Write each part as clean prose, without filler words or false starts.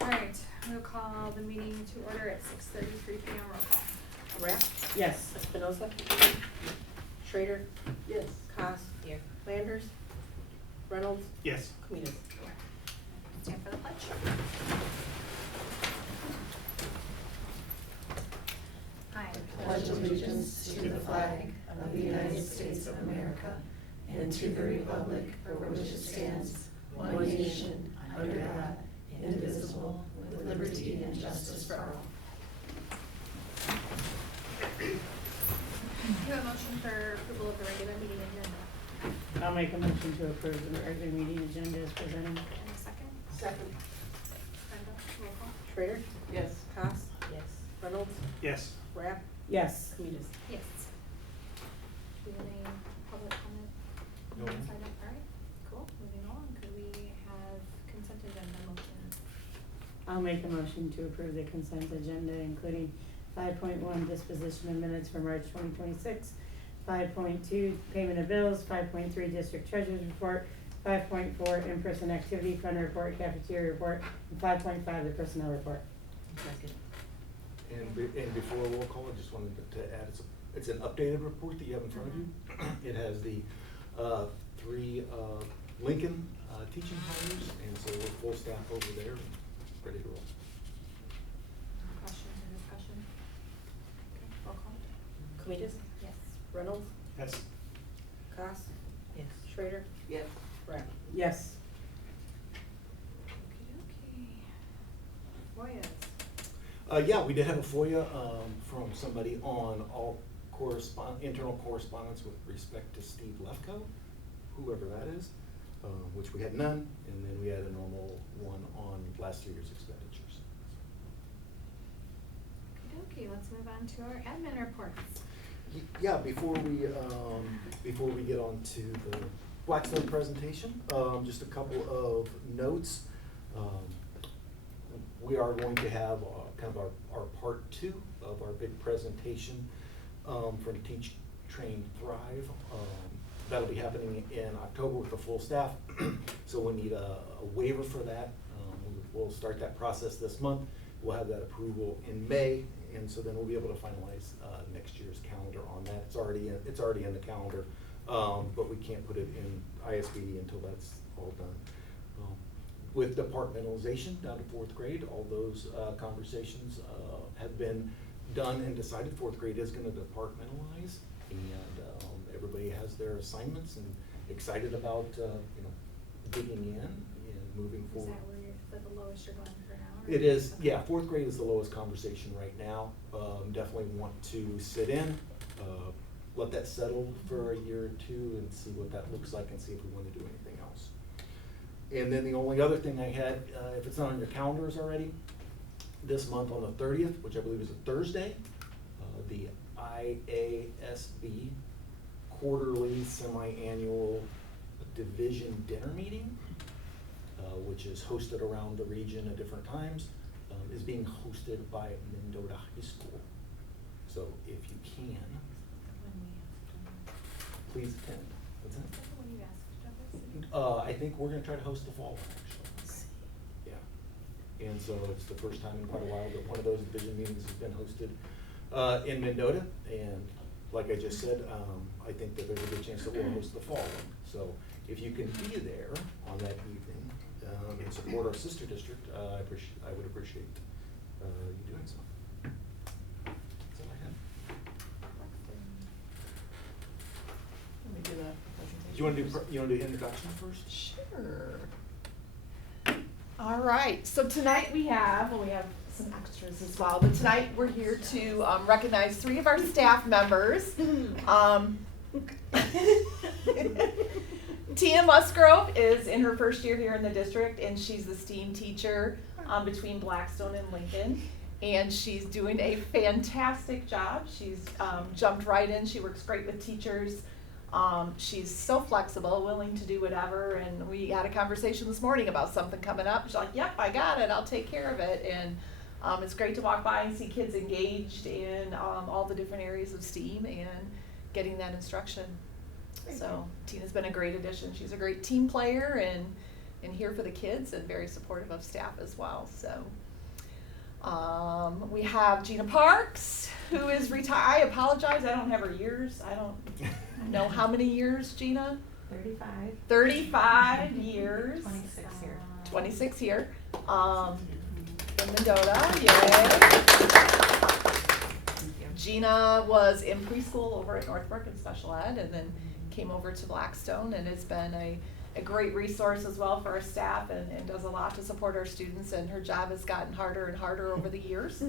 All right, we'll call the meeting to order at 6:33 p.m. Roll call. Rapp? Yes. Espinoza? Schrader? Yes. Haas? Here. Landers? Reynolds? Yes. Cuevas? Stand for the pledge. I pledge allegiance to the flag of the United States of America and to the republic for which it stands, one nation, under God, indivisible, with liberty and justice for all. You have a motion for approval of the regular meeting agenda. I'll make a motion to approve the regular meeting agenda as presented. And a second? Second. Brenda, roll call. Schrader? Yes. Haas? Yes. Reynolds? Yes. Rapp? Yes. Cuevas? Yes. Do you have any public comment? No. on this item? All right, cool, moving on. Could we have consent agenda motion? I'll make a motion to approve the consent agenda, including 5.1 disposition of minutes from March 2026, 5.2 payment of bills, 5.3 district treasurer's report, 5.4 in-person activity fund report, cafeteria report, and 5.5 the personnel report. Second. And before roll call, I just wanted to add, it's an updated report that you have in front of you. It has the 3 Lincoln teaching hires, and so we're full staff over there, and ready to roll. Questions or discussion? Okay, roll call. Cuevas? Yes. Reynolds? Yes. Haas? Yes. Schrader? Yes. Rapp? Yes. Okay. Yeah, we did have a FOIA from somebody on all internal correspondence with respect to Steve Lefkoe, whoever that is, which we had none, and then we had a normal one on last year's expenditures. Okay, let's move on to our admin reports. Yeah, before we get on to the Blackstone presentation, just a couple of notes. We are going to have kind of our part 2 of our big presentation from Teach, Train, Thrive. That'll be happening in October with the full staff, so we need a waiver for that. We'll start that process this month. We'll have that approval in May, and so then we'll be able to finalize next year's calendar on that. It's already in the calendar, but we can't put it in ISBD until that's all done. With departmentalization down to 4th grade, all those conversations have been done and decided. 4th grade is going to departmentalize, and everybody has their assignments and excited about digging in and moving forward. Is that where you're the lowest you're going for now? It is, yeah. 4th grade is the lowest conversation right now. Definitely want to sit in, let that settle for a year or 2, and see what that looks like, and see if we want to do anything else. And then the only other thing I had, if it's not on your calendars already, this month on the 30th, which I believe is a Thursday, the IASB quarterly semi-annual division dinner meeting, which is hosted around the region at different times, is being hosted by Mendota High School. So if you can, please attend. What's that? When you asked I think we're gonna try to host the fall one, actually. Yeah. And so it's the first time in quite a while that one of those division meetings has been hosted in Mendota. And like I just said, I think that there's a good chance that we'll host the fall one. So if you can be there on that evening and support our sister district, I would appreciate you doing so. That's all I have. Let me do the Do you want to do introduction first? Sure. All right, so tonight we have some extras as well, but tonight we're here to recognize 3 of our staff members. Tina Musgrove is in her first year here in the district, and she's the STEAM teacher between Blackstone and Lincoln. And she's doing a fantastic job. She's jumped right in. She works great with teachers. She's so flexible, willing to do whatever, and we had a conversation this morning about something coming up. She's like, yep, I got it, I'll take care of it. And it's great to walk by and see kids engaged in all the different areas of STEAM and getting that instruction. So Tina's been a great addition. She's a great team player and and here for the kids and very supportive of staff as well. So we have Gina Parks, who is retired. I apologize, I don't have her years. I don't know how many years, Gina? 35. 35 years. 26 here. 26 here. In Mendota, yay. Gina was in preschool over at Northbrook in special ed, and then came over to Blackstone, and has been a great resource as well for our staff, and does a lot to support our students, and her job has gotten harder and harder over the years.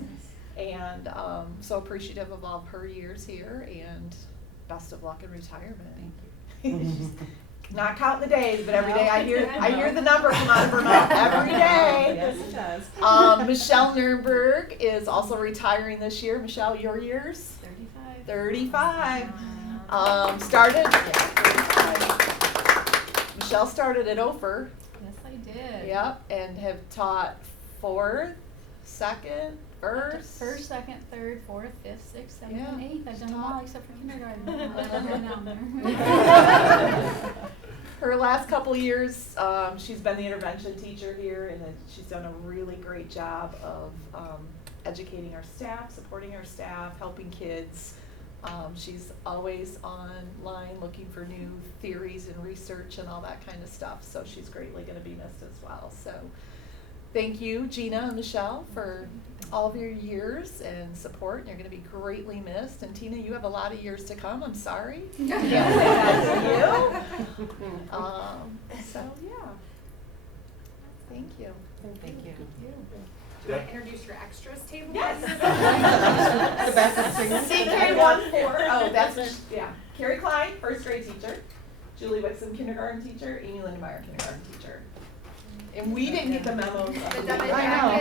And so appreciative of all of her years here, and best of luck in retirement. Thank you. She's not counting the days, but every day I hear the number come out of her mouth every day. Yes, it does. Michelle Nurnberg is also retiring this year. Michelle, your years? 35. 35. Wow. Started. 35. Michelle started at Ophir. Yes, I did. Yep, and have taught 4th, 2nd, 1st. First, second, third, fourth, fifth, sixth, seventh, Yeah. and eighth. I've done them all except for kindergarten. I love her down there. Her last couple years, she's been the intervention teacher here, and she's done a really great job of educating our staff, supporting our staff, helping kids. She's always online looking for new theories and research and all that kind of stuff, so she's greatly going to be missed as well. So thank you, Gina and Michelle, for all of your years and support. You're going to be greatly missed. And Tina, you have a lot of years to come. I'm sorry. Can't say that to you. So yeah. Thank you. Thank you. Do you want to introduce your extras table? Yes. The backup singer. CK14. Oh, that's Carrie Klein, first grade teacher. Julie Wixom, kindergarten teacher. Amy Lindenmeyer, kindergarten teacher. And we didn't get the memos. I know.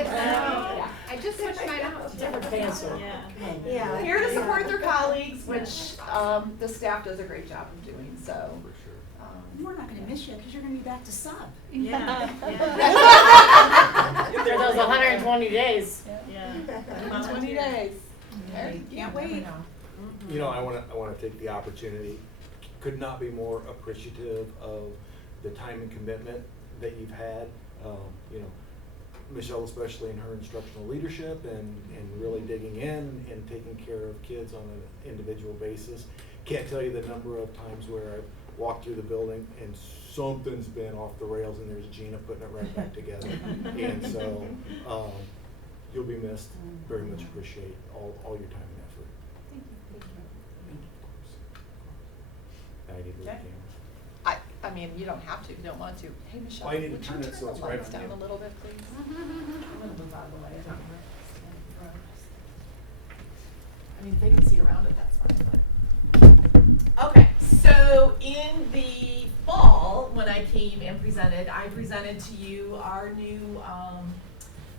Yeah. I just switched mine out. Different pencil. Yeah. Here to support their colleagues, which the staff does a great job of doing. So. For sure. We're not gonna miss you because you're gonna be back to sub. Yeah. For those 120 days. Yeah. 20 days. Okay. Can't wait. You know, I want to take the opportunity, could not be more appreciative of the time and commitment that you've had. You know, Michelle, especially in her instructional leadership and really digging in and taking care of kids on an individual basis. Can't tell you the number of times where I've walked through the building and something's been off the rails and there's Gina putting it right back together. And so you'll be missed. Very much appreciate all your time and effort. Now I need to move the Okay. camera. I mean, you don't have to if you don't want to. Hey, Michelle, Well, I need to would you turn it turn so the it's right lights on down you. a little bit, please? I'm gonna move out of the way. I mean, if they can see around it, that's fine. Okay, so in the fall, when I came and I presented to you our new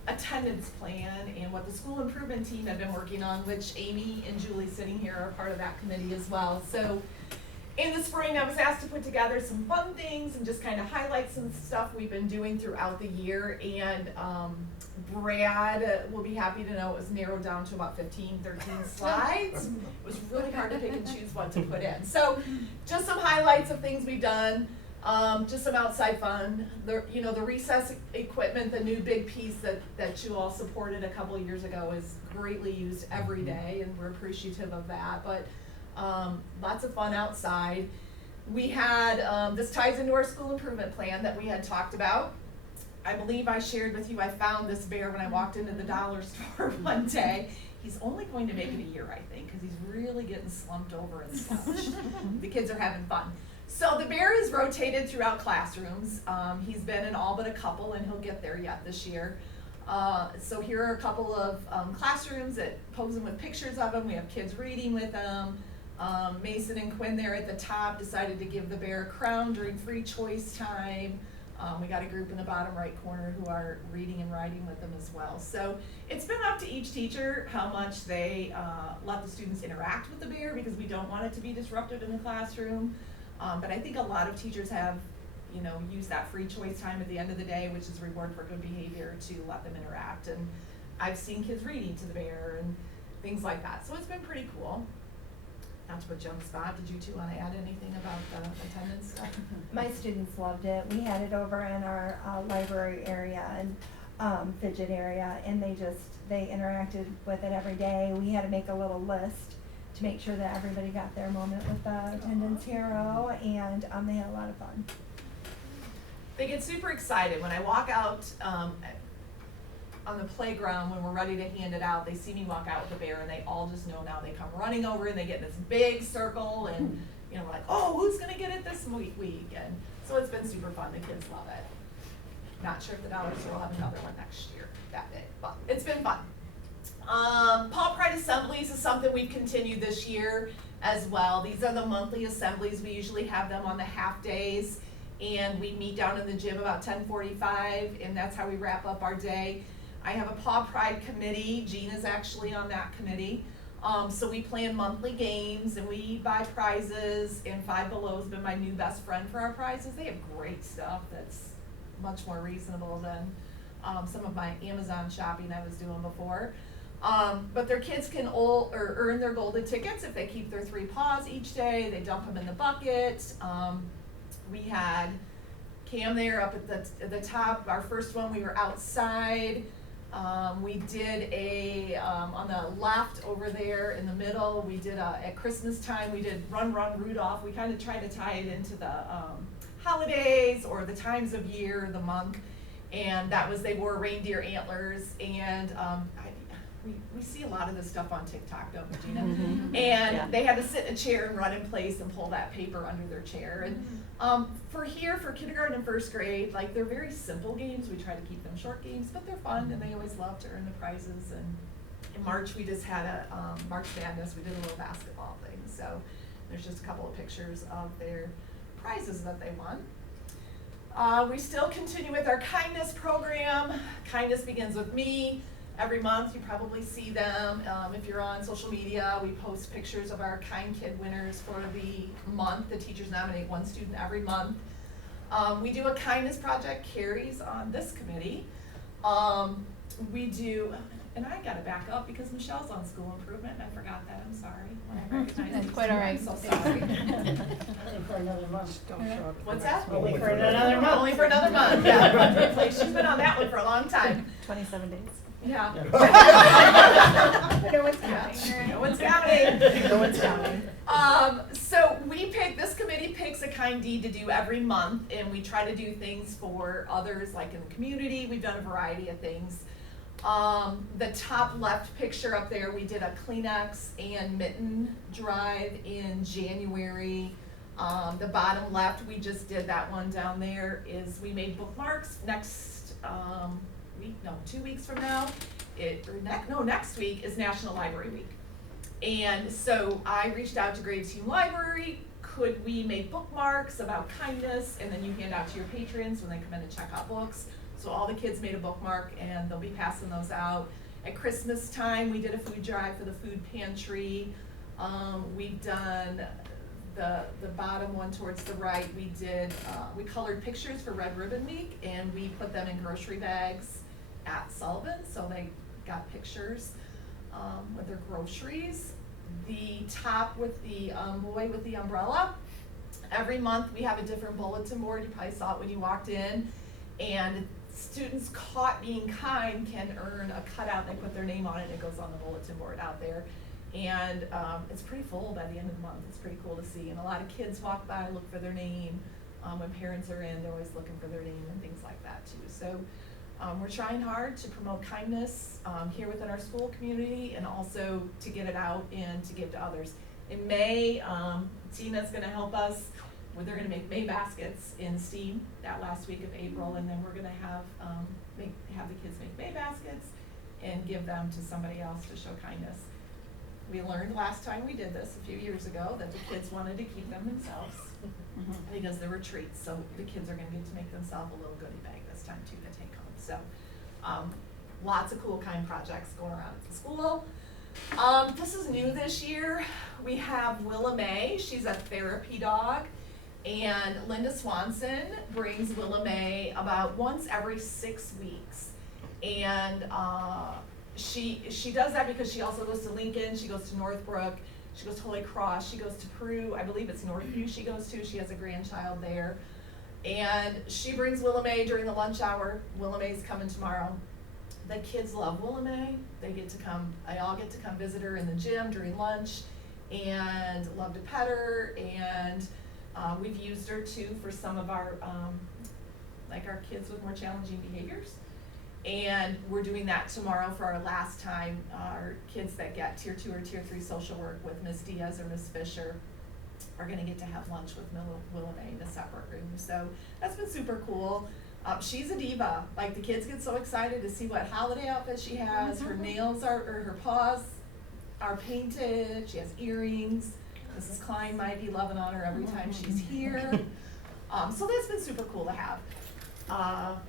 attendance plan and what the school improvement team had been working on, which Amy and Julie sitting here are part of that committee as well. So in the spring, I was asked to put together some fun things and just kind of highlight some stuff we've been doing throughout the year. And Brad will be happy to know it was narrowed down to about 15, 13 slides. It was really hard to pick and choose what to put in. So just some highlights of things we've done. Just some outside fun. The recess equipment, the new big piece that you all supported a couple of years ago, is greatly used every day, and we're appreciative of that. But lots of fun outside. We had, this ties into our school improvement plan that we had talked about. I believe I shared with you, I found this bear when I walked into the dollar store one day. He's only going to make it a year, I think, because he's really getting slumped over and slouched. The kids are having fun. So the bear is rotated throughout classrooms. He's been in all but a couple, and he'll get there yet this year. So here are a couple of classrooms that pose him with pictures of him. We have kids reading with them. Mason and Quinn there at the top decided to give the bear a crown during free choice time. We got a group in the bottom right corner who are reading and writing with them as well. So it's been up to each teacher how much they let the students interact with the bear, because we don't want it to be disruptive in the classroom. But I think a lot of teachers have, used that free choice time at the end of the day, which is reward for good behavior, to let them interact. And I've seen kids reading to the bear and things like that. So it's been pretty cool. not to put you on the spot, did you two want to add anything about the attendance stuff? My students loved it. We had it over in our library area and fidget area, and they interacted with it every day. We had to make a little list to make sure that everybody got their moment with the attendance hero, and they had a lot of fun. They get super excited when I walk out on the playground when we're ready to hand it out. They see me walk out with a bear, and they all just know now. They come running over and they get in this big circle, and we're like, oh, who's gonna get it this week? And so it's been super fun. The kids love it. Not sure if the Dollar Store will have another one next year that big, but it's been fun. Paul Pride Assemblies is something we've continued this year as well. These are the monthly assemblies. We usually have them on the half days, and we meet down in the gym about 10:45, and that's how we wrap up our day. I have a Paw Pride committee. Gina's actually on that committee. So we plan monthly games and we buy prizes, and Five Below has been my new best friend for our prizes. They have great stuff that's much more reasonable than some of my Amazon shopping I was doing before. But their kids can earn their golden tickets if they keep their 3 paws each day. They dump them in the bucket. We had Cam there up at the top. Our first one, we were outside. We did on the left over there in the middle, we did at Christmas time, we did Run Run Rudolph. We kind of tried to tie it into the holidays or the times of year, the month. And that was, they wore reindeer antlers, and we see a lot of this stuff on TikTok, don't we, Gina? Mm-hmm. And Yeah. they had to sit in a chair and run in place and pull that paper under their chair. And for kindergarten and first grade, like, they're very simple games. We try to keep them short games, but they're fun, and they always love to earn the prizes. And in March, we just had a March Madness. We did a little basketball thing. So there's just a couple of pictures of their prizes that they won. We still continue with our kindness program. Kindness begins with me. Every month, you probably see them. If you're on social media, we post pictures of our Kind Kid winners for the month. The teachers nominate one student every month. We do a kindness project. Carrie's on this committee. We do, and I gotta back up because Michelle's on school improvement, and I forgot that. I'm sorry. When I recognized That's these quite two, all right. I'm so sorry. Only for another month. What's that? Only for another month. Only for another month, yeah. She's been on that one for a long time. 27 days. Yeah. No one's Yeah. counting. No one's counting. No one's counting. So this committee picks a kind deed to do every month, and we try to do things for others, like in the community. We've done a variety of things. The top left picture up there, we did a Kleenex and mitten drive in January. The bottom left, we just did that one down there, is we made bookmarks. Next week, no, 2 weeks from now, next week is National Library Week. And so I reached out to Graves Hume Library. Could we make bookmarks about kindness, and then you hand out to your patrons when they come in to check out books? So all the kids made a bookmark, and they'll be passing those out. At Christmas time, we did a food drive for the food pantry. We've done the bottom one towards the right. We colored pictures for Red Ribbon Week, and we put them in grocery bags at Sullivan, so they got pictures with their groceries. The top with the boy with the umbrella. Every month we have a different bulletin board. You probably saw it when you walked in. And students caught being kind can earn a cutout. They put their name on it, and it goes on the bulletin board out there. And it's pretty full by the end of the month. It's pretty cool to see. And a lot of kids walk by, look for their name. When parents are in, they're always looking for their name and things like that too. So we're trying hard to promote kindness here within our school community, and also to get it out and to give to others. In May, Tina's gonna help us. They're gonna make May baskets in STEAM that last week of April, and then we're gonna have the kids make May baskets and give them to somebody else to show kindness. We learned last time we did this a few years ago that the kids wanted to keep them themselves because there were treats, so the kids are gonna get to make themselves a little goodie bag this time too to take home. So lots of cool kind projects going around at the school. This is new this year. We have Willa May. She's a therapy dog. And Linda Swanson brings Willa May about once every 6 weeks. And she does that because she also goes to Lincoln, she goes to Northbrook. She goes to Holy Cross, she goes to Peru, I believe it's Northview she goes to, she has a grandchild there. And she brings Willa May during the lunch hour. Willa May's coming tomorrow. The kids love Willa May. They all get to come visit her in the gym during lunch and love to pet her. And we've used her too for some of our, like our kids with more challenging behaviors. And we're doing that tomorrow for our last time. Our kids that get tier 2 or tier 3 social work with Ms. Diaz or Ms. Fisher are gonna get to have lunch with Willa May in a separate room. So that's been super cool. She's a diva. Like, the kids get so excited to see what holiday outfit she has. Her nails or her paws are painted. She has earrings. Mrs. Klein might be loving on her every time she's here. So that's been super cool to have.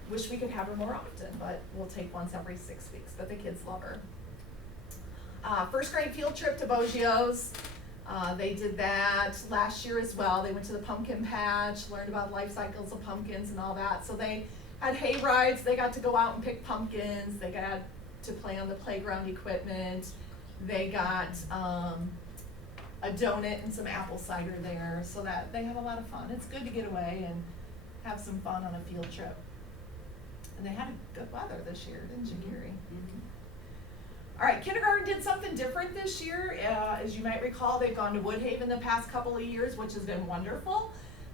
Wish we could have her more often, but we'll take once every 6 weeks, but the kids love her. First grade field trip to Boggio's. They did that last year as well. They went to the pumpkin patch, learned about life cycles of pumpkins and all that. So they had hay rides, they got to go out and pick pumpkins, they got to play on the playground equipment, they got a donut and some apple cider there, so that they have a lot of fun. It's good to get away and have some fun on a field trip. And they had a good weather this year, didn't you, Gary? Mm-hmm. All right, kindergarten did something different this year. As you might recall, they've gone to Woodhaven the past couple of years, which has been wonderful.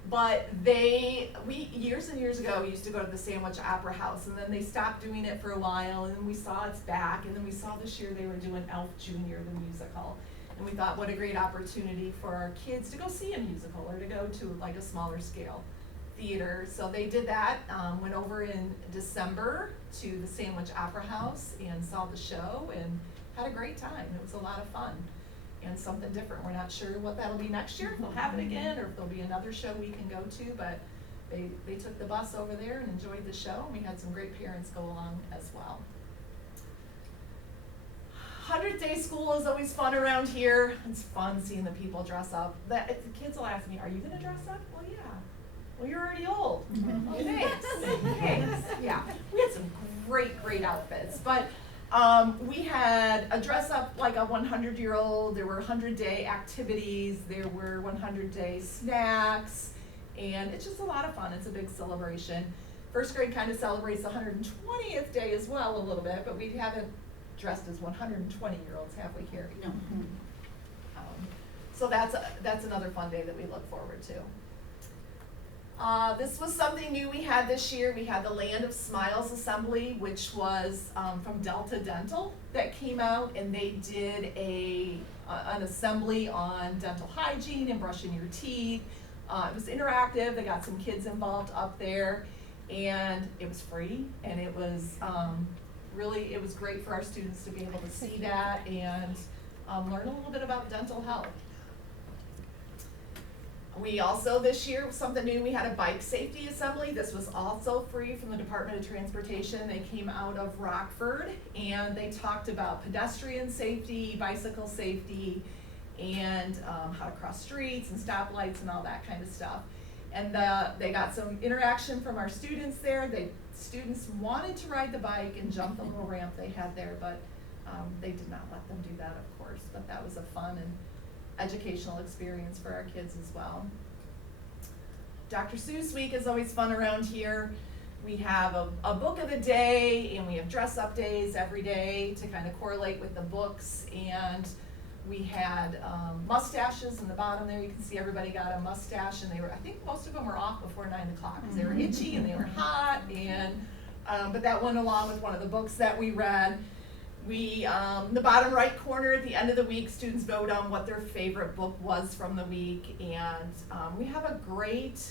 But we years and years ago used to go to the Sandwich Opera House, and then they stopped doing it for a while, and then we saw it's back, and then we saw this year they were doing Elf Jr., the musical. And we thought, what a great opportunity for our kids to go see a musical or to go to like a smaller scale theater. So they did that, went over in December to the Sandwich Opera House and saw the show and had a great time. It was a lot of fun and something different. We're not sure what that'll be next year, if they'll have it again, or if there'll be another show we can go to, but they took the bus over there and enjoyed the show, and we had some great parents go along as well. 100th Day School is always fun around here. It's fun seeing the people dress up. The kids will ask me, are you gonna dress up? Well, yeah. Well, you're already old. Oh, thanks. Thanks. Yeah. We had some great outfits. But we had a dress up like a 100-year-old. There were 100-day activities. There were 100-day snacks. And it's just a lot of fun. It's a big celebration. First grade kind of celebrates the 120th day as well a little bit, but we haven't dressed as 120-year-olds, have we, Carrie? No. So that's another fun day that we look forward to. This was something new we had this year. We had the Land of Smiles Assembly, which was from Delta Dental that came out, and they did an assembly on dental hygiene and brushing your teeth. It was interactive. They got some kids involved up there, and it was free, and it was it was great for our students to be able to see that and learn a little bit about dental health. We also, this year, something new, we had a bike safety assembly. This was also free from the Department of Transportation. They came out of Rockford, and they talked about pedestrian safety, bicycle safety, and how to cross streets and stoplights and all that kind of stuff. And they got some interaction from our students there. Students wanted to ride the bike and jump the little ramp they had there, but they did not let them do that, of course. But that was a fun and educational experience for our kids as well. Dr. Seuss Week is always fun around here. We have a book of the day, and we have dress up days every day to kind of correlate with the books. And we had mustaches in the bottom there. You can see everybody got a mustache, and I think most of them were off before 9 o'clock because they were itchy and they were hot. And but that went along with one of the books that we read. We, the bottom right corner at the end of the week, students vote on what their favorite book was from the week, and we have a great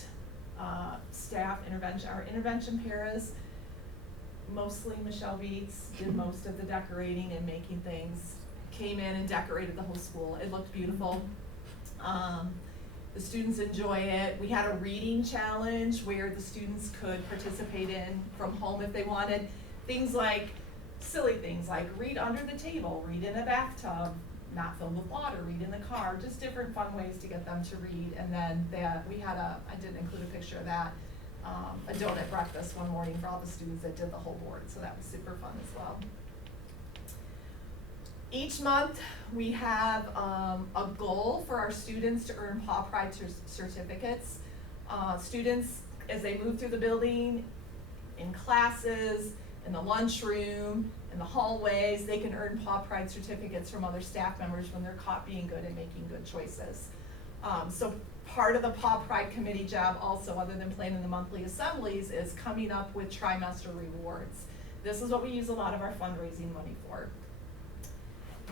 staff intervention. Our intervention paras, mostly Michelle Beats, did most of the decorating and making things, came in and decorated the whole school. It looked beautiful. The students enjoy it. We had a reading challenge where the students could participate in from home if they wanted. Things like silly things like read under the table, read in a bathtub, not filled with water, read in the car, just different fun ways to get them to read. And then we had I didn't include a picture of that, a donut breakfast one morning for all the students that did the whole board, so that was super fun as well. Each month, we have a goal for our students to earn Paw Pride certificates. Students, as they move through the building, in classes, in the lunchroom, in the hallways, they can earn Paw Pride certificates from other staff members when they're caught being good and making good choices. So part of the Paw Pride committee job also, other than planning the monthly assemblies, is coming up with trimester rewards. This is what we use a lot of our fundraising money for.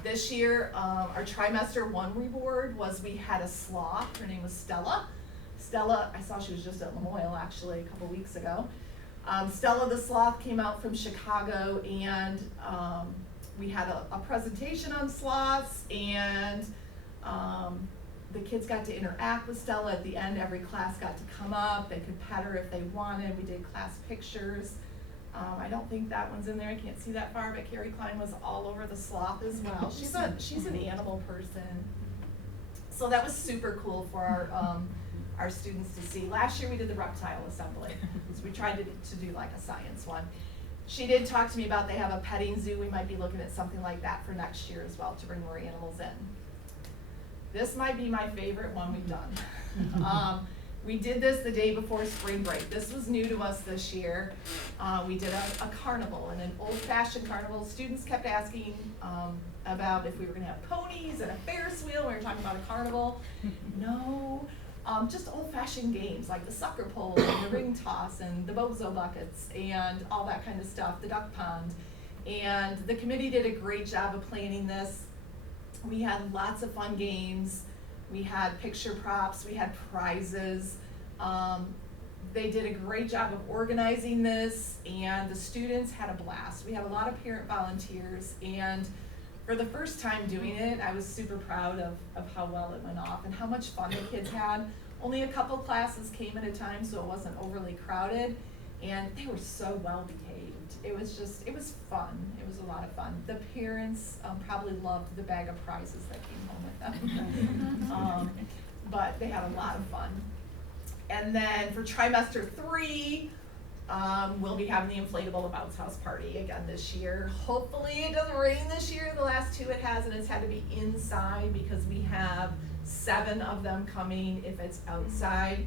This year, our trimester one reward was we had a sloth. Her name was Stella. Stella, I saw she was just at Lamoille actually a couple weeks ago. Stella the sloth came out from Chicago, and we had a presentation on sloths, and the kids got to interact with Stella. At the end, every class got to come up. They could pet her if they wanted. We did class pictures. I don't think that one's in there. I can't see that far, but Carrie Klein was all over the sloth as well. She's an animal person. So that was super cool for our students to see. Last year we did the reptile assembly, so we tried to do like a science one. She did talk to me about they have a petting zoo. We might be looking at something like that for next year as well to bring more animals in. This might be my favorite one we've done. We did this the day before spring break. This was new to us this year. We did a carnival, and an old-fashioned carnival. Students kept asking about if we were gonna have ponies and a Ferris wheel. We were talking about a carnival. No, just old-fashioned games like the sucker pole and the ring toss and the bozo buckets and all that kind of stuff, the duck pond. And the committee did a great job of planning this. We had lots of fun games. We had picture props, we had prizes. They did a great job of organizing this, and the students had a blast. We had a lot of parent volunteers, and for the first time doing it, I was super proud of how well it went off and how much fun the kids had. Only a couple classes came at a time, so it wasn't overly crowded, and they were so well behaved. It was fun. It was a lot of fun. The parents probably loved the bag of prizes that came home with them. But they had a lot of fun. And then for trimester 3, we'll be having the inflatable bounce house party again this year. Hopefully it doesn't rain this year. The last 2 it has, and it's had to be inside because we have 7 of them coming if it's outside.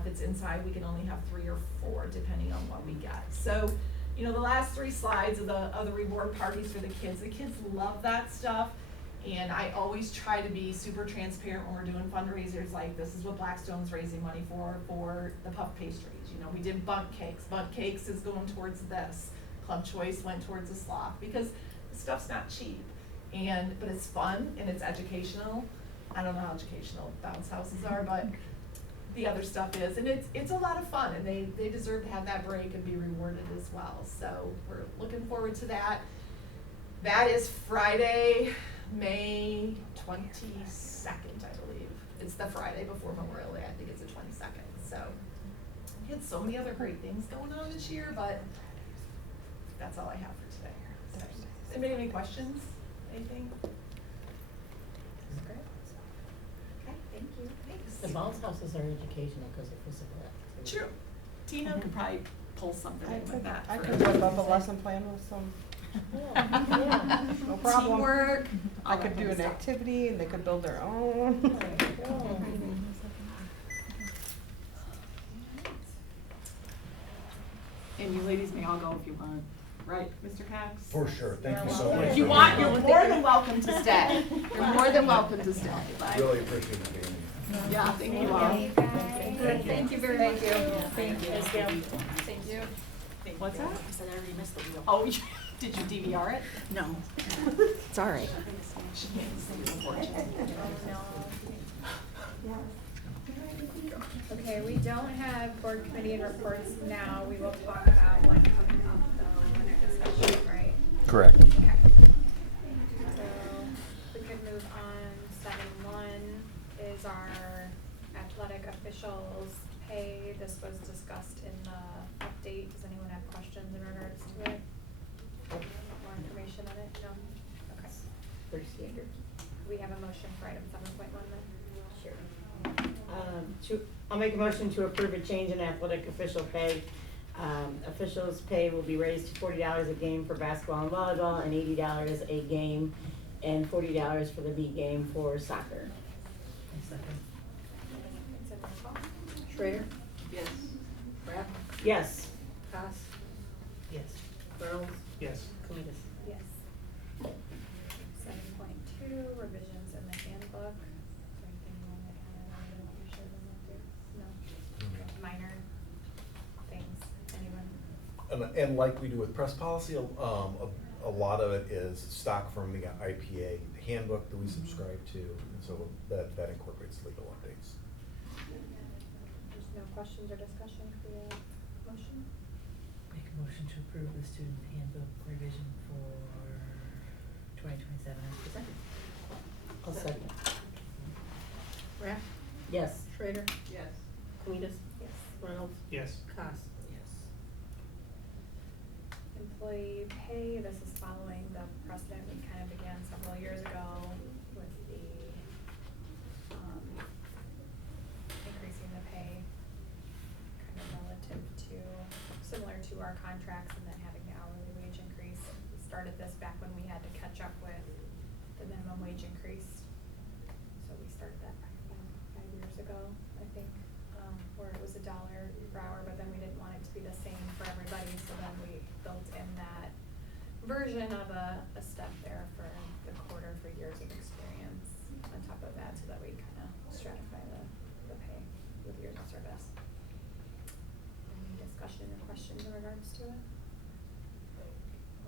If it's inside, we can only have 3 or 4 depending on what we get. So, you know, the last 3 slides of the reward parties for the kids love that stuff. And I always try to be super transparent when we're doing fundraisers, like this is what Blackstone's raising money for the puff pastries. You know, we did Bunt Cakes. Bunt Cakes is going towards this. Club Choice went towards the sloth because the stuff's not cheap. But it's fun and it's educational. I don't know how educational bounce houses are, but the other stuff is, and it's a lot of fun, and they deserve to have that break and be rewarded as well. So we're looking forward to that. That is Friday, May 22nd, I believe. It's the Friday before Memorial Day. I think it's the 22nd. So we had so many other great things going on this year, but that's all I have for today. So, does anybody have any questions? Anything? Great. Okay, thank you. Thanks. The bounce houses are educational because of physical activity. True. Tina could probably pull something in with that. I for could whip up a lesson plan with some, Yeah. no problem. Teamwork. I all could that do kind an of stuff. activity and they could build their own. And you ladies may all go if you want, right, Mr. Cox? For sure, thank you so much. If you want, you're more than welcome to stay. You're more than welcome to stay, but, Really appreciate it being here. yeah, thank you all. Thank you guys. Thank you very much. Thank you. Thank you. What's that? I said I already missed the wheel. Oh, did you DVR it? No. It's all right. She can't sing it unfortunately. Okay, we don't have board committee and reports now. We will talk about what coming up though in our discussion, right? Correct. Okay. So we could move on. 7.1 is our athletic officials pay. This was discussed in the update. Does anyone have questions in regards to it? More information on it? No? Okay. Pretty standard. We have a motion for item 7.1 then? Sure. I'll make a motion to approve a change in athletic official pay. Officials' pay will be raised to $40 a game for basketball and volleyball and $80 a game and $40 for the B game for soccer. Second. It's in roll call. Schrader? Yes. Rapp? Yes. Haas? Yes. Reynolds? Yes. Conitas? Yes. 7.2, revisions in the handbook. Is there anything you want to add or you should have to? No? Minor things, anyone? And like we do with press policy, a lot of it is stock from the IPA handbook that we subscribe to, and so that incorporates legal updates. There's no questions or discussion for the motion? Make a motion to approve the student handbook revision for 2027 as presented. I'll second. Rapp? Yes. Schrader? Yes. Conitas? Yes. Reynolds? Yes. Haas? Yes. Employee pay, this is following the precedent we kind of began several years ago with the, increasing the pay kind of relative to, similar to our contracts and then having the hourly wage increase. We started this back when we had to catch up with the minimum wage increase. So we started that probably 5 years ago, I think, where it was $1 per hour, but then we didn't want it to be the same for everybody, so then we built in that version of a step there for the quarter for years of experience on top of that, so that we kind of stratify the pay with years of service. Any discussion or questions in regards to it?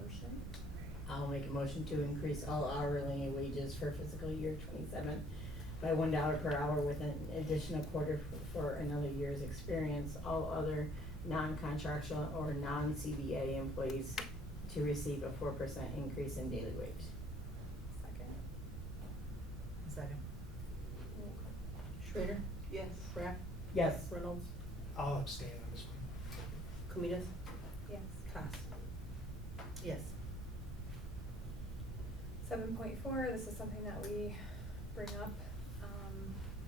Motion? I'll make a motion to increase all hourly wages for fiscal year 27 by $1 per hour with an additional quarter for another year's experience. All other non-contractual or non-CBA employees to receive a 4% increase in daily wage. Second? Second. Roll call. Schrader? Yes. Rapp? Yes. Reynolds? I'll abstain on this one. Conitas? Yes. Haas? Yes. 7.4, this is something that we bring up.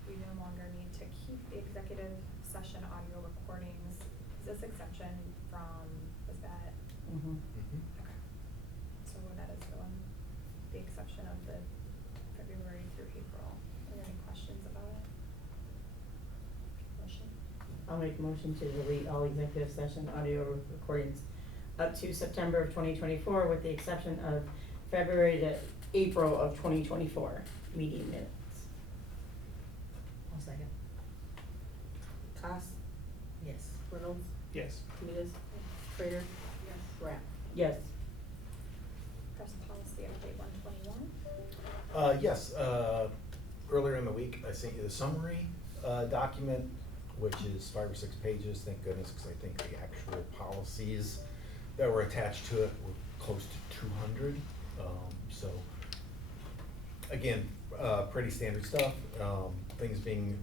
We no longer need to keep the executive session audio recordings. Is this exception from, was that, Mm-hmm. okay. So that is the one, the exception of the February through April. Are there any questions about it? Motion? I'll make a motion to delete all executive session audio recordings up to September of 2024 with the exception of February to April of 2024 meeting minutes. I'll second. Haas? Yes. Reynolds? Yes. Conitas? Schrader? Yes. Rapp? Yes. Press policy update 121. Yes, earlier in the week, I sent you the summary document, which is 5 or 6 pages, thank goodness, because I think the actual policies that were attached to it were close to 200. So, again, pretty standard stuff, things being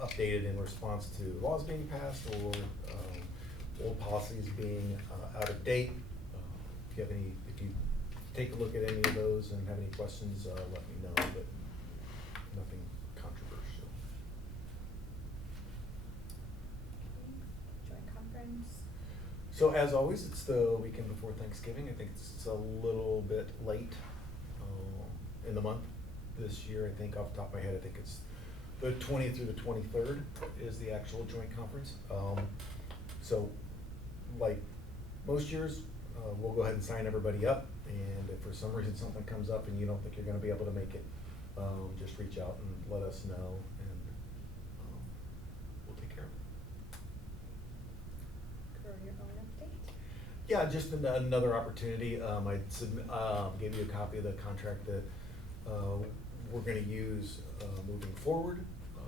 updated in response to laws being passed or old policies being out of date. If you take a look at any of those and have any questions, let me know, but nothing controversial. Joint conference. So as always, it's the weekend before Thanksgiving. I think it's a little bit late in the month this year. I think off the top of my head, I think it's the 20th through the 23rd is the actual joint conference. So like most years, we'll go ahead and sign everybody up. And if for some reason something comes up and you don't think you're gonna be able to make it, just reach out and let us know and we'll take care of it. For your own update. Yeah, just another opportunity. I gave you a copy of the contract that we're gonna use moving forward. I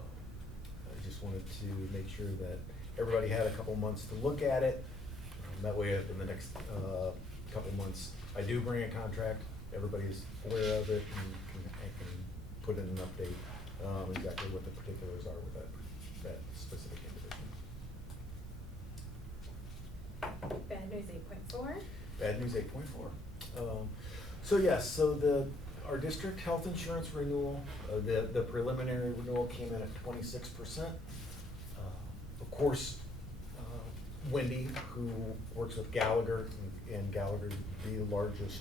just wanted to make sure that everybody had a couple months to look at it. That way in the next couple months, I do bring a contract, everybody's aware of it and I can put in an update exactly what the particulars are with that specific individual. Bad news 8.4. Bad news 8.4. So yes, our district health insurance renewal, the preliminary renewal came in at 26%. Of course, Wendy, who works with Gallagher, and Gallagher, the largest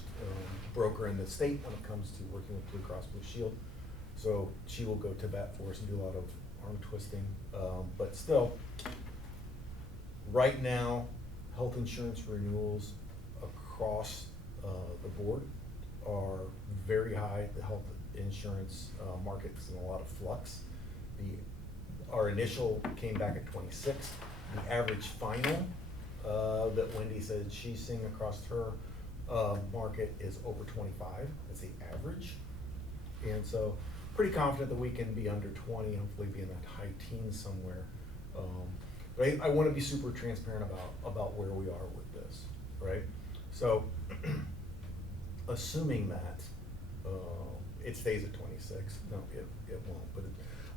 broker in the state when it comes to working with Blue Cross Blue Shield. So she will go to bat for us and do a lot of arm twisting. But still, right now, health insurance renewals across the board are very high. The health insurance market is in a lot of flux. Our initial came back at 26. The average final that Wendy said she's seeing across her market is over 25. That's the average. And so pretty confident that we can be under 20, hopefully be in that high teens somewhere. But I want to be super transparent about where we are with this, right? So assuming that it stays at 26, no, it won't, but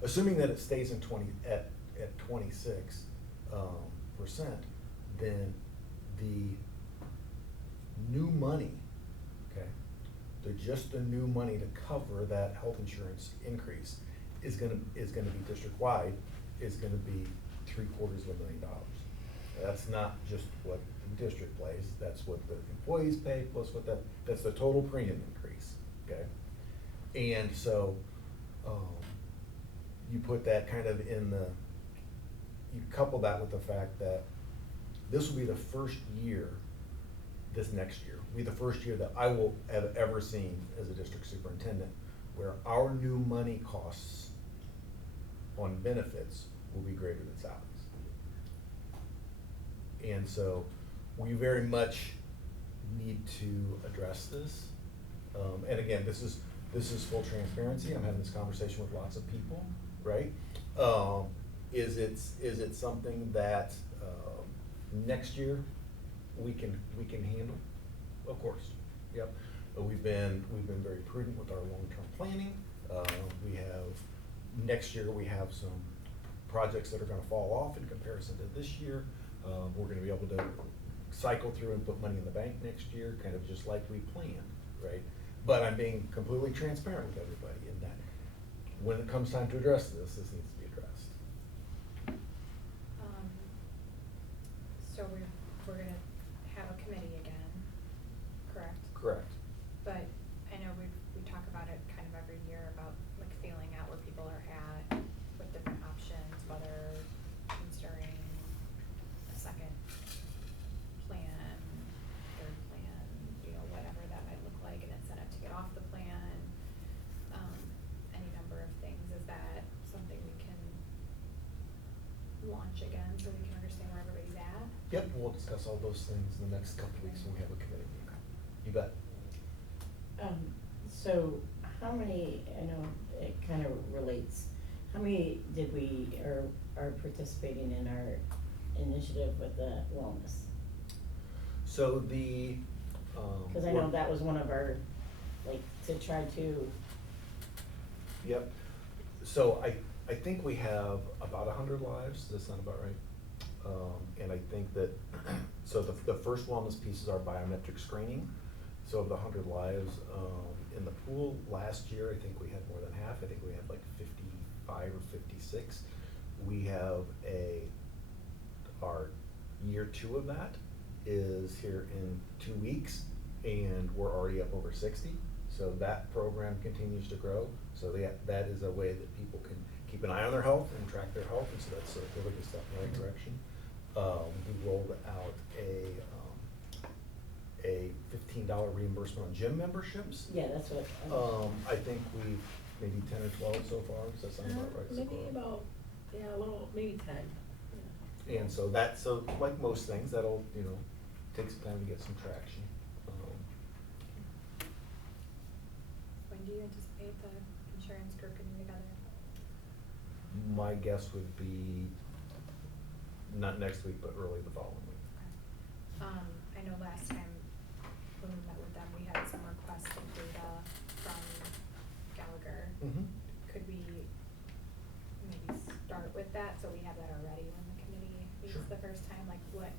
assuming that it stays in 26 percent, then the new money, okay, just the new money to cover that health insurance increase is gonna be district-wide, is gonna be $750,000. That's not just what the district pays, that's what the employees pay, plus what that's the total premium increase, okay? And so, you put that kind of you couple that with the fact that this will be the first year, this next year, will be the first year that I will have ever seen as a district superintendent, where our new money costs on benefits will be greater than salaries. And so we very much need to address this. And again, this is full transparency. I'm having this conversation with lots of people, right? Is it something that next year we can handle? Of course, yep. But we've been very prudent with our long-term planning. Next year we have some projects that are going to fall off in comparison to this year. We're going to be able to cycle through and put money in the bank next year, kind of just like we planned, right? But I'm being completely transparent with everybody in that when it comes time to address this needs to be addressed. So we're gonna have a committee again, correct? Correct. But I know we talk about it kind of every year about like feeling out where people are at with different options, whether considering a second plan, third plan, you know, whatever that might look like, an incentive to get off the plan, any number of things. Is that something we can launch again so we can understand where everybody's at? Yep, we'll discuss all those things in the next couple of weeks when we have a committee meeting. You bet. So how many, I know it kind of relates, how many did we, or are participating in our initiative with the wellness? So the, Cause I know that was one of our, like, to try to. Yep. So I think we have about 100 lives. Does that sound about right? And I think that, so the first wellness piece is our biometric screening. So of the 100 lives in the pool last year, I think we had more than half. I think we had like 55 or 56. We have our year 2 of that is here in 2 weeks, and we're already up over 60. So that program continues to grow. So that is a way that people can keep an eye on their health and track their health, and so that's a really good step in the right direction. We rolled out a $15 reimbursement on gym memberships. Yeah, that's what. I think we've maybe 10 or 12 so far. Does that sound about right? Maybe Socorro? about, yeah, a little, maybe 10. Yeah. And so like most things, that'll, take some time to get some traction. When do you anticipate the insurance group getting together? My guess would be not next week, but early the following week. I know last time when we met with them, we had some requests of data from Gallagher. Mm-hmm. Could we maybe start with that, so we have that already when the committee meets Sure. the first time? Like what,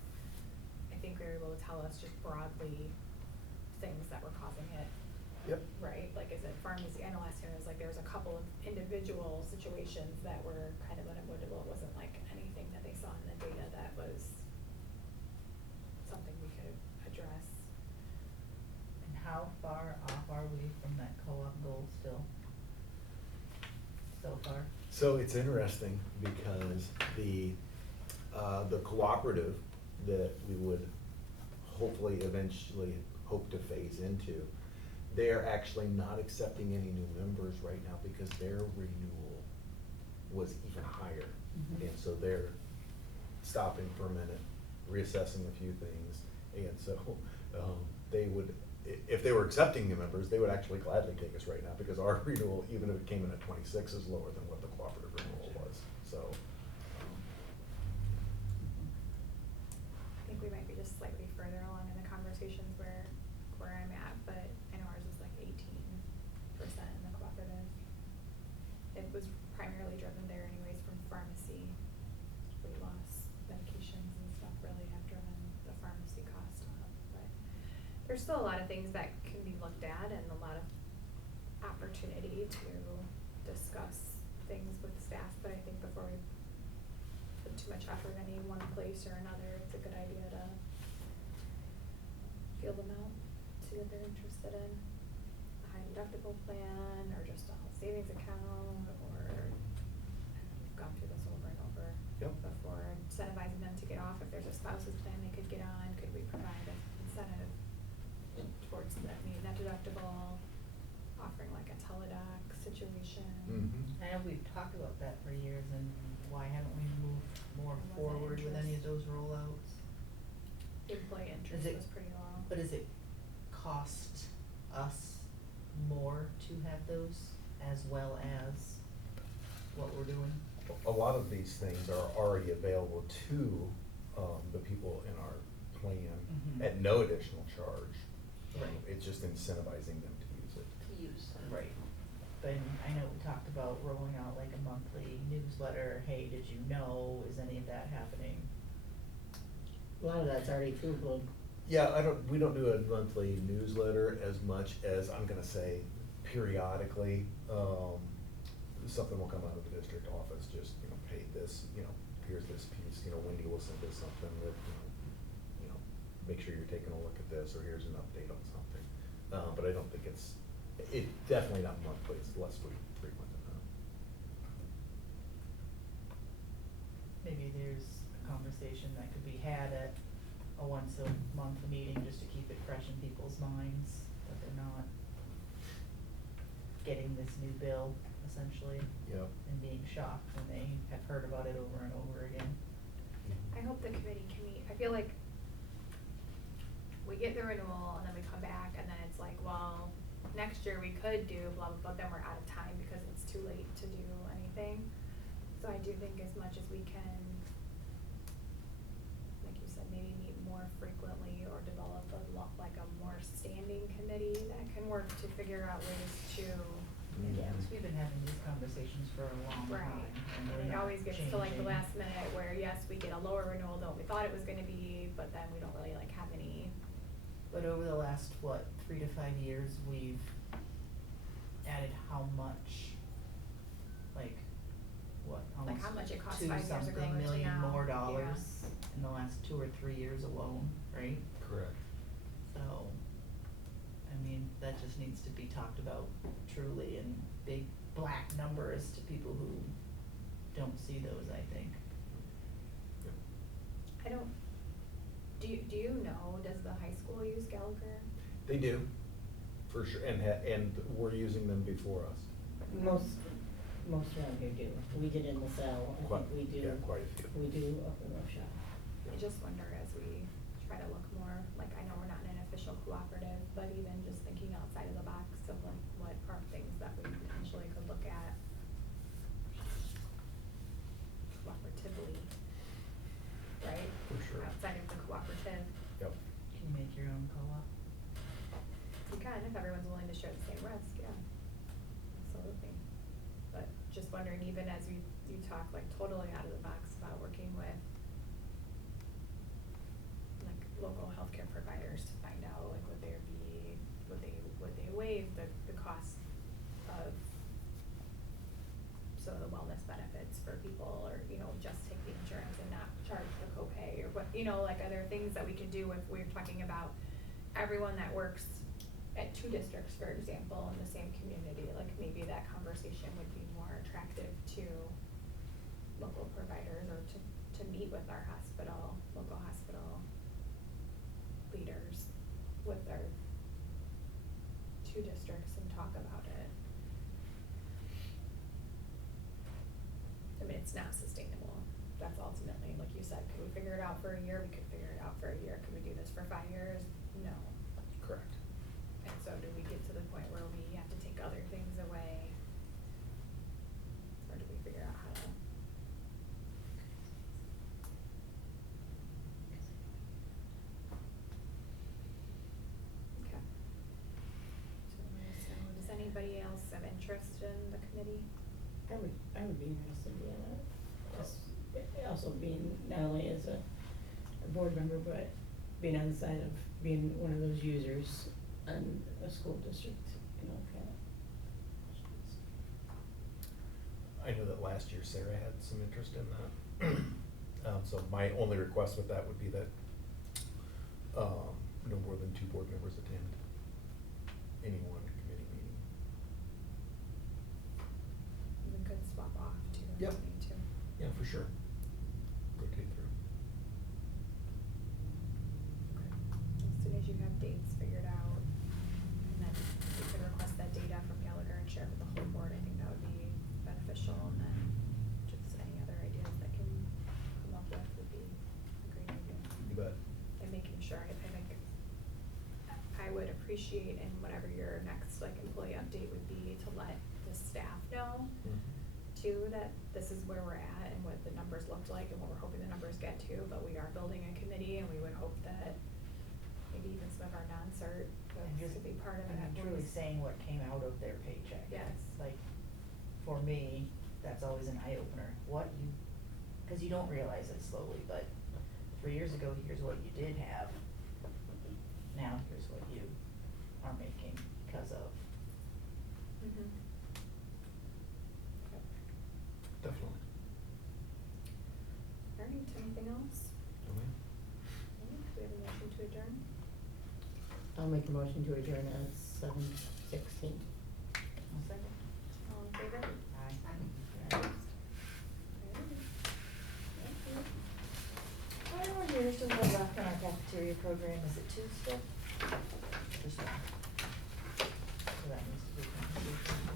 I think they were able to tell us just broadly things that were causing it. Yep. Right, like is it pharmacy? I know last year it was like there was a couple of individual situations that were kind of unavoidable. It wasn't like anything that they saw in the data that was that co-op goal still? So far? So it's interesting because the cooperative that we would hopefully eventually hope to phase into, they're actually not accepting any new members right now because their renewal was even higher. Mhm. And so they're stopping for a minute, reassessing a few things. And so they would, if they were accepting new members, they would actually gladly take us right now because our renewal, even if it came in at 26, is lower than what the cooperative renewal was. So I think we might be just slightly further along in the conversations where I'm at, but I know ours is like 18% in the cooperative. It was primarily driven there anyways from pharmacy, weight loss, medications and stuff really have driven the pharmacy cost up, but there's still a lot of things that can be looked at and a lot of opportunity to discuss things with staff, but I think before we put too much effort in any one place or another, it's a good idea to feel them out, see what they're interested in. A high deductible plan or just a health savings account, or we've gone through this over and over Yep. before, incentivizing them to get off. If there's a spouse's plan they could get on, could we provide an incentive towards that, meeting that deductible, offering like a teledoc situation. mhm. I know we've talked about that for years, and why haven't we moved more Wasn't forward with any of interest. those rollouts? The employee interest it- was pretty low. But does it cost us more to have those as well as what we're doing? A lot of these things are already available to the people in our plan Mhm. at no additional charge. Right. It's just incentivizing them to use it. To use them. Right. But I know we talked about rolling out like a monthly newsletter, hey, did you know, is any of that happening? A lot of that's already Googled. Yeah, we don't do a monthly newsletter as much as, I'm gonna say, periodically, something will come out of the district office, just, hey, this, here's this piece, Wendy will send us something that, make sure you're taking a look at this, or here's an update on something. But I don't think it's definitely not monthly, it's less frequent than that. Maybe there's a conversation that could be had at a once a month meeting, just to keep it fresh in people's minds, that they're not getting this new bill, essentially. Yep. And being shocked when they have heard about it over and over again. I hope the committee can meet. I feel like we get the renewal and then we come back and then it's like, well, next year we could do blah, blah, blah, then we're out of time because it's too late to do anything. So I do think as much as we can, like you said, maybe meet more frequently or develop like a more standing committee that can work to figure out ways to. Yeah, because we've been having these conversations for a long Right, time, and we're and it not always gets to like the changing. last minute where yes, we get a lower renewal than what we thought it was gonna be, but then we don't really like have any. But over the last, 3 to 5 years, we've added how much? Like, what, Like almost how much it cost 5 two years ago something to million now, more yeah. dollars in the last 2 or 3 years alone, right? Correct. So, I mean, that just needs to be talked about truly in big black numbers to people who don't see those, I think. Yep. I don't, do you know, does the high school use Gallagher? They do, for sure, and we're using them before us. Most around here do. We did in LaSalle, I Quite- think we do. yeah, quite a few. We do up in Rough Shop. I just wonder as we try to look more, like I know we're not in an official cooperative, but even just thinking outside of the box of like what are things that we potentially could look at cooperatively, right? For sure. Outside of the cooperative. Yep. Can you make your own co-op? You can, if everyone's willing to share the same risk, yeah, absolutely. But just wondering, even as you talk like totally out of the box about working with like local healthcare providers to find out, like would they waive the cost of some of the wellness benefits for people, or, just take the insurance and not charge the copay, or what, like are there things that we can do if we're talking about everyone that works at two districts, for example, in the same community, like maybe that conversation would be more attractive to local providers or to meet with our local hospital leaders with their two districts and talk about it. I mean, it's not sustainable. That's ultimately, like you said, could we figure it out for a year? We could figure it out for a year. Could we do this for 5 years? No. Correct. And so do we get to the point where we have to take other things away? Or do we figure out how to? Okay. So does anybody else have interest in the committee? I would be interested in being on it. Just also being, not only as a board member, but being on the side of being one of those users on a school district, kind of. I know that last year Sarah had some interest in that. So my only request with that would be that, no more than 2 board members attend any one committee meeting. We could swap off too if Yep. we need to. Yeah, for sure. Rotate through. Okay. As soon as you have dates figured out, and then you can request that data from Gallagher and share with the whole board, I think that would be beneficial, and then just any other ideas that can come up with would be a great idea. You bet. And making sure, I think, I would appreciate in whatever your next like employee update would be to let the staff know too, that this is where we're at and what the numbers looked like and what we're hoping the numbers get to, but we are building a committee and we would hope that maybe even some of our non-cert And folks could be part of it. And truly saying what came out of their paycheck. Yes. Like, for me, that's always an eye-opener, cause you don't realize it slowly, but 3 years ago, here's what you did have. Now, here's what you are making because of. Mhm. Okay. Definitely. All right, anything else? Okay. Okay, do we have a motion to adjourn? I'll make a motion to adjourn at 7:16. One second. All in favor? Aye. Alright. Thank you. I wonder, there's still more left in our cafeteria program, is it 2 still? Just 1. So that needs to be completed.